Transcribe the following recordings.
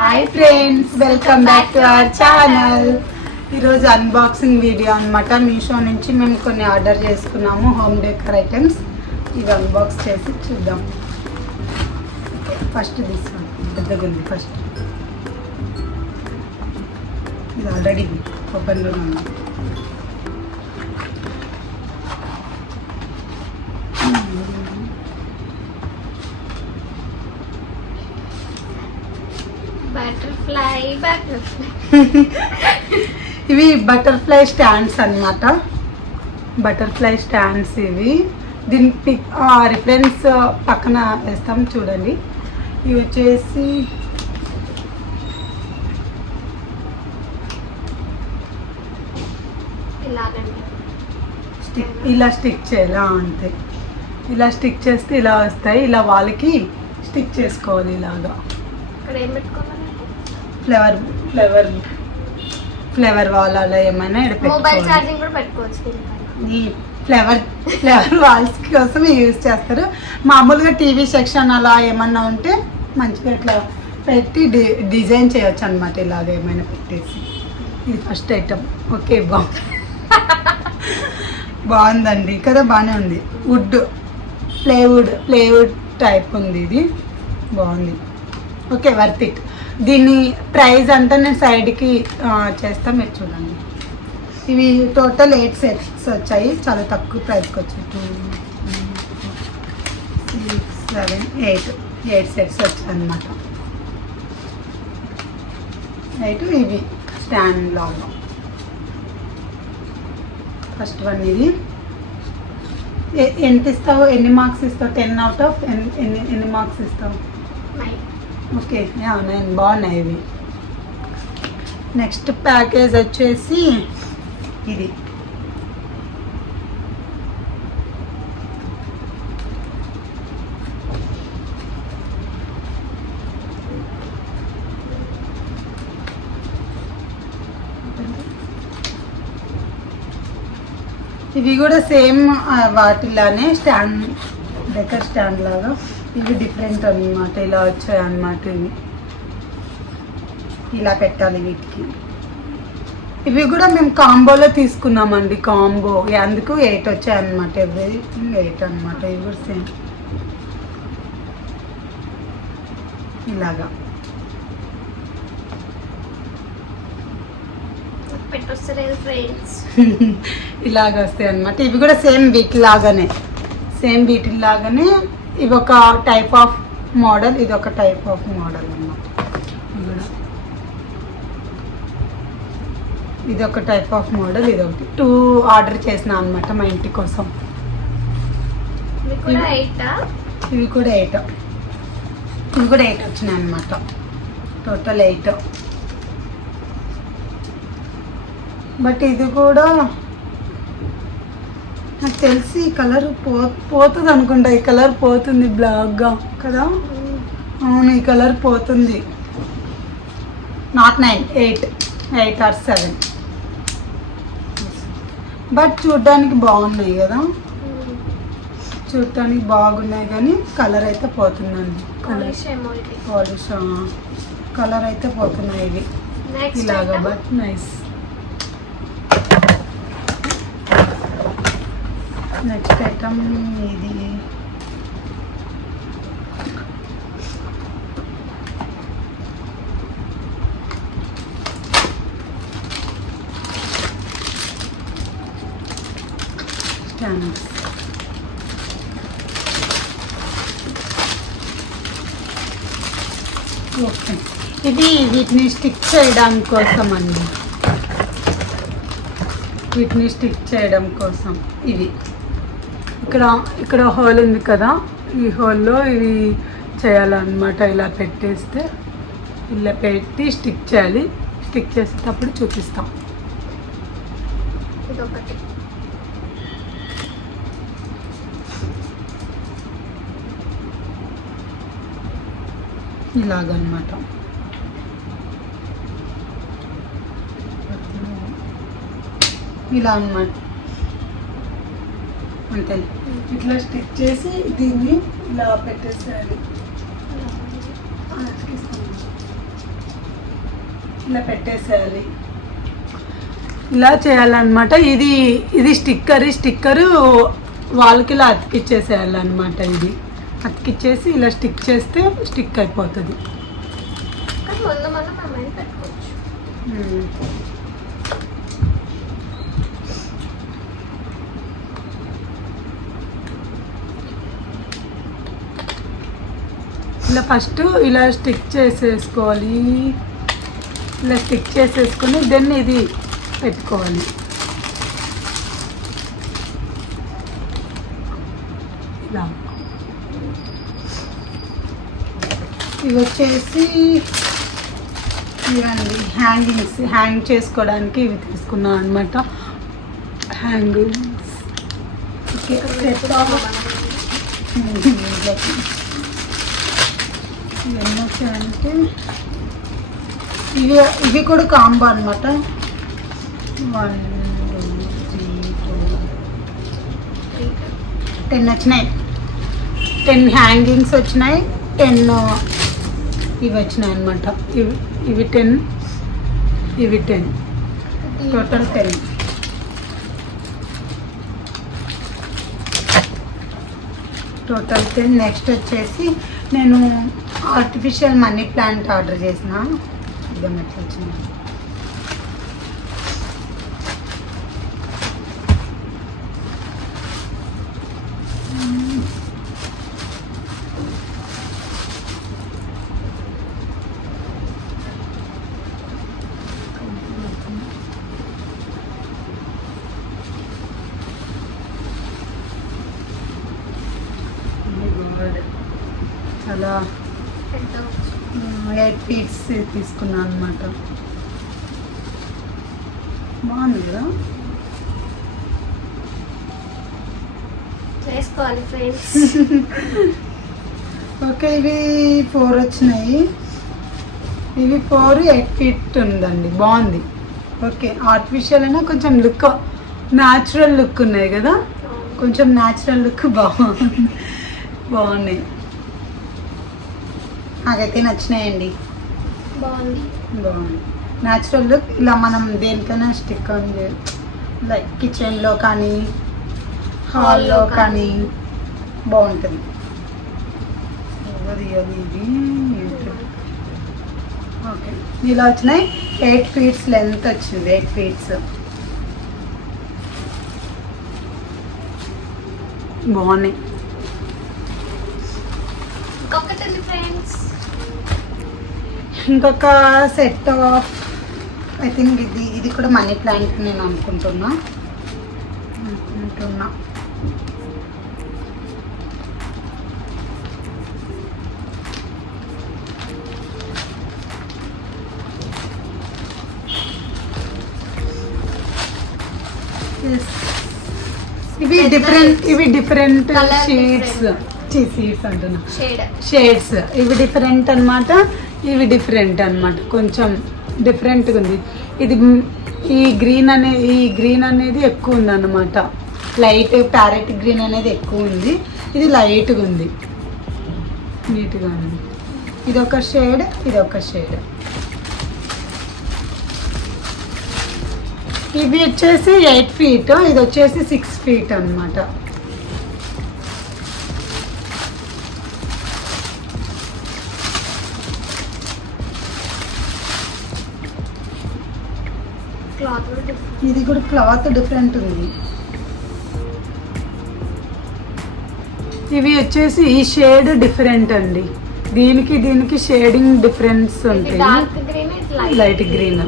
Hi friends, welcome back to our channel. ఈరోజు unboxing video అనమాట. మీషో నుంచి మేము కొన్ని ఆర్డర్ చేసుకున్నాము, హోమ్ డెకర్ ఐటమ్స్. ఇవి అన్బాక్స్ చేసి చూద్దాం. ఫస్ట్ తీసుకోండి, పెద్దగా ఉంది. ఫస్ట్ ఇది ఆల్రెడీ ఓపెన్లో ఉంది. ఇవి బటర్ఫ్లై స్టాండ్స్ అన్నమాట. బటర్ఫ్లై స్టాండ్స్ ఇవి. దీని రిఫరెన్స్ పక్కన వేస్తాం చూడండి. ఇవి వచ్చేసి ఇలా స్టిక్ చేయాలా, అంతే. ఇలా స్టిక్ చేస్తే ఇలా వస్తాయి. ఇలా వాళ్ళకి స్టిక్ చేసుకోవాలి ఇలాగా. ఫ్లేవర్ వాల్ అలా ఏమైనా ఈ ఫ్లేవర్ వాల్స్ కోసం యూజ్ చేస్తారు. మామూలుగా టీవీ సెక్షన్ అలా ఏమన్నా ఉంటే మంచిగా ఇట్లా పెట్టి డిజైన్ చేయొచ్చు అనమాట. ఇలాగ ఏమైనా పెట్టేసి. ఇది ఫస్ట్ ఐటమ్. ఓకే, బాగుందండి కదా, బాగానే ఉంది. ప్లేవుడ్ టైప్ ఉంది. ఇది బాగుంది. Okay, worth it. దీని ప్రైస్ అంతా నేను సైడ్కి చేస్తాను, మీరు చూడండి. ఇవి టోటల్ 8 సెట్స్ వచ్చాయి. చాలా తక్కువ ప్రైస్కి వచ్చాయి. 2, 6, 7, 8 సెట్స్ వచ్చాయి అన్నమాట. 8 ఇవి స్టాండ్ లాగా. ఫస్ట్ వన్ ఇది. ఎంత ఇస్తావు, ఎన్ని మార్క్స్ ఇస్తావు? 10 అవుట్ ఆఫ్ ఎన్ని మార్క్స్ ఇస్తావు? ఓకే, 9. బాగున్నాయి ఇవి. నెక్స్ట్ ప్యాకేజ్ వచ్చేసి ఇది. ఇవి కూడా సేమ్ వాటిలానే స్టాండ్, డెకర్ స్టాండ్ లాగా. ఇవి డిఫరెంట్ అన్నమాట. ఇలా వచ్చాయి అన్నమాట. ఇవి ఇలా పెట్టాలి వీటికి. ఇవి కూడా మేము కాంబోలో తీసుకున్నామండి. కాంబో అందుకు 8 వచ్చాయి అన్నమాట. ఎవ్రీ 8 అన్నమాట. ఇవి కూడా సేమ్ ఇలాగా ఇలాగ వస్తాయి అన్నమాట. ఇవి కూడా సేమ్ వీటిలాగానే ఇవి ఒక టైప్ ఆఫ్ మోడల్, ఇది ఒక టైప్ ఆఫ్ మోడల్ అన్నమాట. ఇది ఒక టైప్ ఆఫ్ మోడల్, ఇది ఒకటి. 2 ఆర్డర్ చేసిన అన్నమాట మా ఇంటి కోసం. ఇవి కూడా 8 వచ్చినాయి అన్నమాట. టోటల్ 8. బట్ ఇది కూడా నాకు తెలిసి ఈ కలర్ పోతుంది అనుకుంటా. ఈ కలర్ పోతుంది బ్లాక్గా కదా. అవును, ఈ కలర్ పోతుంది. Not 9, 8 or 7. బట్ చూడడానికి బాగున్నాయి కదా, చూడటానికి బాగున్నాయి. కానీ కలర్ అయితే పోతుందండి. కలర్ అయితే పోతున్నాయి ఇవి ఇలాగా. But nice. నెక్స్ట్ ఐటమ్ ఇది. స్టాండ్స్. ఓకే, ఇది వీటిని స్టిక్ చేయడం కోసం అండి. ఇవి ఇక్కడ హోల్ ఉంది కదా, ఈ హోల్లో ఇవి చేయాలన్నమాట. ఇలా పెట్టేస్తే ఇలా పెట్టి స్టిక్ చేయాలి. స్టిక్ చేసేటప్పుడు చూపిస్తాం. ఇలాగన్నమాట. ఇలా అన్నమాట. అంతే. ఇట్లా స్టిచ్ చేసి దీన్ని ఇలా పెట్టేసేయాలి. ఇలా పెట్టేసేయాలి. ఇలా చేయాలన్నమాట. ఇది స్టిక్కరు వాళ్ళకి ఇలా అతికిచ్చేసేయాలన్నమాట. ఇది అతికిచ్చేసి ఇలా స్టిక్ చేస్తే స్టిక్ అయిపోతుంది. ఇలా ఫస్ట్ ఇలా స్టిక్ చేసేసుకోవాలి. ఇలా స్టిక్ చేసేసుకొని దెన్ ఇది పెట్టుకోవాలి. ఇలా ఇవి వచ్చేసి ఇవండి హ్యాంగ్ చేసుకోవడానికి ఇవి తీసుకున్నాను అనమాట. Hangings okay. ఇవన్నీ వచ్చాయంటే ఇవి కూడా కాంబో అనమాట. 1 2 3 4 10 వచ్చినాయి. 10 హ్యాంగింగ్స్ వచ్చినాయి, 10 ఇవి వచ్చినాయి అనమాట. ఇవి 10 ఇవి 10 టోటల్ 10. టోటల్ 10. నెక్స్ట్ వచ్చేసి నేను ఆర్టిఫిషియల్ మనీ ప్లాంట్ ఆర్డర్ చేసిన. చూద్దాం ఎట్లా వచ్చింది. చాలా 8 feet తీసుకున్నాను అనమాట. బాగుంది కదా. చేసుకోవాలి ఫ్రెండ్స్. ఓకే. ఇవి 4 వచ్చినాయి. ఇవి 4 8 feet ఉందండి. బాగుంది. ఓకే. ఆర్టిఫిషియల్ అయినా కొంచెం లుక్ న్యాచురల్ లుక్ ఉన్నాయి కదా. కొంచెం న్యాచురల్ లుక్ బాగున్నాయి. నాకైతే నచ్చినాయండి. బాగుంది. Natural look. ఇలా మనం దేనికైనా స్టిక్ ఆన్ లైక్ కిచెన్లో కానీ హాల్లో కానీ బాగుంటుంది. ఇది ఓకే. ఇలా వచ్చినాయి. 8 feet లెంత్ వచ్చింది. 8 feet బాగున్నాయి. ఇంకొక సెట్ ఆఫ్ ఐ థింక్ ఇది కూడా మనీ ప్లాంట్ నేను అనుకుంటున్నా. ఇవి డిఫరెంట్ షేడ్స్ అంటున్నా. షేడ్స్ ఇవి డిఫరెంట్ అనమాట. ఇవి డిఫరెంట్ అనమాట. కొంచెం డిఫరెంట్గా ఉంది. ఈ గ్రీన్ అనేది ఎక్కువ ఉంది అన్నమాట. లైట్ ప్యారెట్ గ్రీన్ అనేది ఎక్కువ ఉంది. ఇది లైట్గా ఉంది. నీట్గా ఉంది. ఇది ఒక షేడ్, ఇది ఒక షేడ్. ఇవి వచ్చేసి 8 feet, ఇది వచ్చేసి 6 feet అనమాట. ఇది కూడా క్లాత్ డిఫరెంట్ ఉంది. ఇవి వచ్చేసి ఈ షేడ్ డిఫరెంట్ అండి. దీనికి షేడింగ్ డిఫరెన్స్ ఉంటాయి. Light green.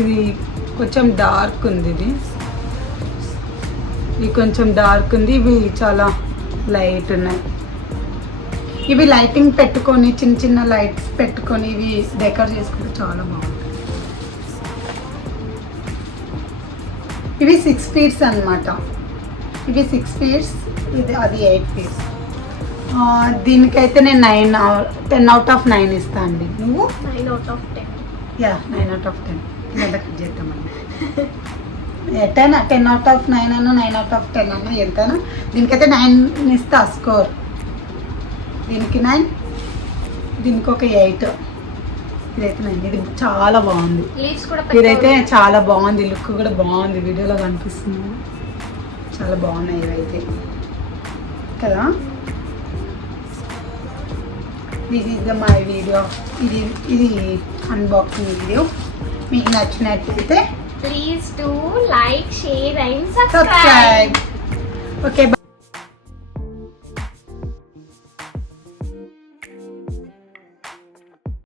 ఇది కొంచెం డార్క్ ఉంది. ఇది కొంచెం డార్క్ ఉంది. ఇవి చాలా లైట్ ఉన్నాయి. ఇవి లైటింగ్ పెట్టుకొని చిన్న లైట్స్ పెట్టుకొని ఇవి డెకర్ చేసుకుంటే చాలా బాగుంటుంది. ఇవి 6 feet అన్నమాట. ఇవి 6 feet, అది 8 feet. దీనికైతే నేను 10 out of 9 ఇస్తాను అండి. నువ్వు 9 out of 10. Yeah 9 out of 10. ఎంత కట్ చేద్దామండి. ఎట్టైనా 10 out of 9 అన్నా 9 out of 10 అన్నా ఎంతైనా దీనికైతే 9 ఇస్తా స్కోర్. దీనికి 9, దీనికి ఒక 8. ఇదైతే ఇది చాలా బాగుంది. లీవ్స్ కూడా ఇదైతే చాలా బాగుంది, లుక్ కూడా బాగుంది, వీడియోలో కనిపిస్తుంది. చాలా బాగున్నాయి ఇవైతే కదా. This is the my video. ఇది అన్బాక్సింగ్ వీడియో. మీకు నచ్చినట్లయితే please do like, share and subscribe. Okay.